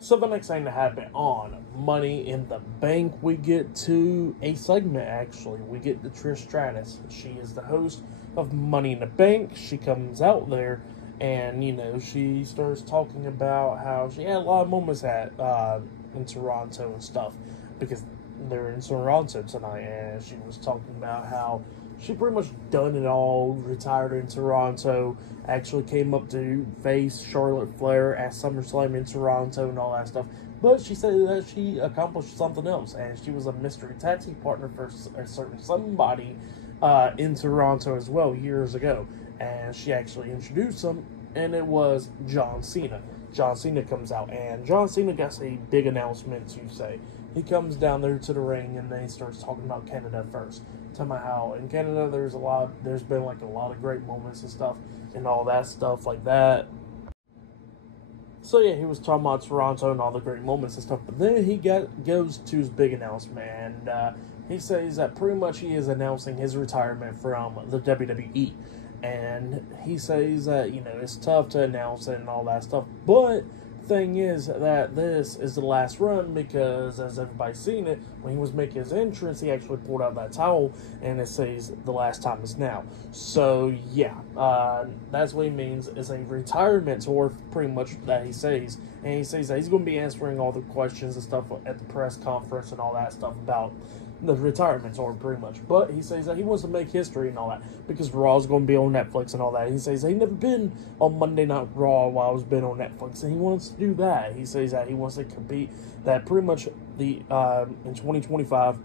So the next thing to happen on Money in the Bank, we get to a segment, actually. We get to Trish Stratus. She is the host of Money in the Bank. She comes out there and, she starts talking about how she had a lot of moments in Toronto and stuff, because they're in Toronto tonight, and she was talking about how she pretty much done it all, retired in Toronto, actually came up to face Charlotte Flair at SummerSlam in Toronto and all that stuff. But she said that she accomplished something else, and she was a mystery tag team partner for a certain somebody in Toronto as well years ago. And she actually introduced him, and it was John Cena. John Cena comes out, and John Cena gets a big announcement to say. He comes down there to the ring, and then he starts talking about Canada first. Talking about how in Canada there's been like a lot of great moments and stuff, and all that stuff like that. So yeah, he was talking about Toronto and all the great moments and stuff. But then he goes to his big announcement, and he says that pretty much he is announcing his retirement from the WWE. And he says that, it's tough to announce it and all that stuff. But the thing is that this is the last run, because as everybody's seen it, when he was making his entrance, he actually pulled out that towel and it says the last time is now. So yeah, that's what he means. It's a retirement tour, pretty much, that he says. And he says that he's going to be answering all the questions and stuff at the press conference and all that stuff about the retirement tour, pretty much. But he says that he wants to make history and all that, because Raw's going to be on Netflix and all that. He says that he never been on Monday Night Raw while it's been on Netflix, and he wants to do that. He says that he wants to compete, that pretty much in 2025,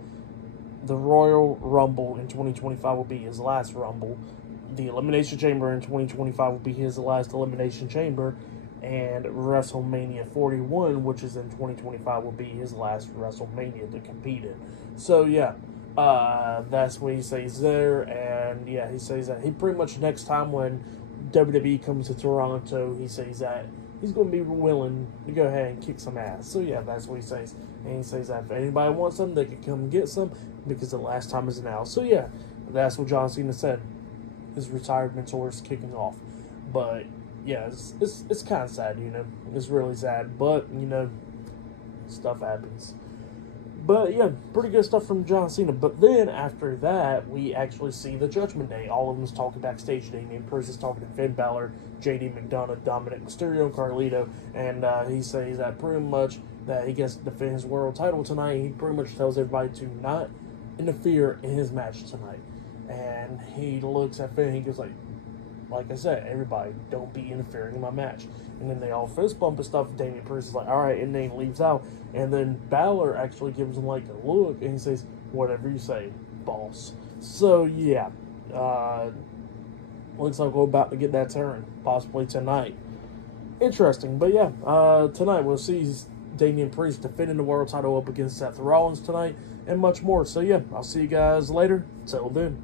the Royal Rumble in 2025 will be his last Rumble. The Elimination Chamber in 2025 will be his last Elimination Chamber. And WrestleMania 41, which is in 2025, will be his last WrestleMania to compete in. So, yeah, that's what he says there. And, yeah, he says that he pretty much next time when WWE comes to Toronto, he says that he's going to be willing to go ahead and kick some ass. So, yeah, that's what he says. And he says that if anybody wants some, they can come and get some, because the last time is now. So, yeah, that's what John Cena said. His retirement tour is kicking off. But yeah, it's kind of sad, It's really sad, but, stuff happens. But, yeah, pretty good stuff from John Cena. But then, after that, we actually see the Judgment Day. All of them is talking backstage. Damian Priest is talking to Finn Balor, JD McDonough, Dominic Mysterio, and Carlito. And he says that pretty much that he gets to defend his world title tonight. He pretty much tells everybody to not interfere in his match tonight. And he looks at Finn and he goes like I said, everybody, don't be interfering in my match. And then they all fist bump and stuff. Damian Priest is like, all right, and then he leaves out. And then Balor actually gives him like a look, and he says, whatever you say, boss. So, yeah. Looks like we're about to get that turn, possibly tonight. Interesting, but yeah, tonight we'll see Damian Priest defending the world title up against Seth Rollins tonight, and much more. So, yeah, I'll see you guys later. Till then.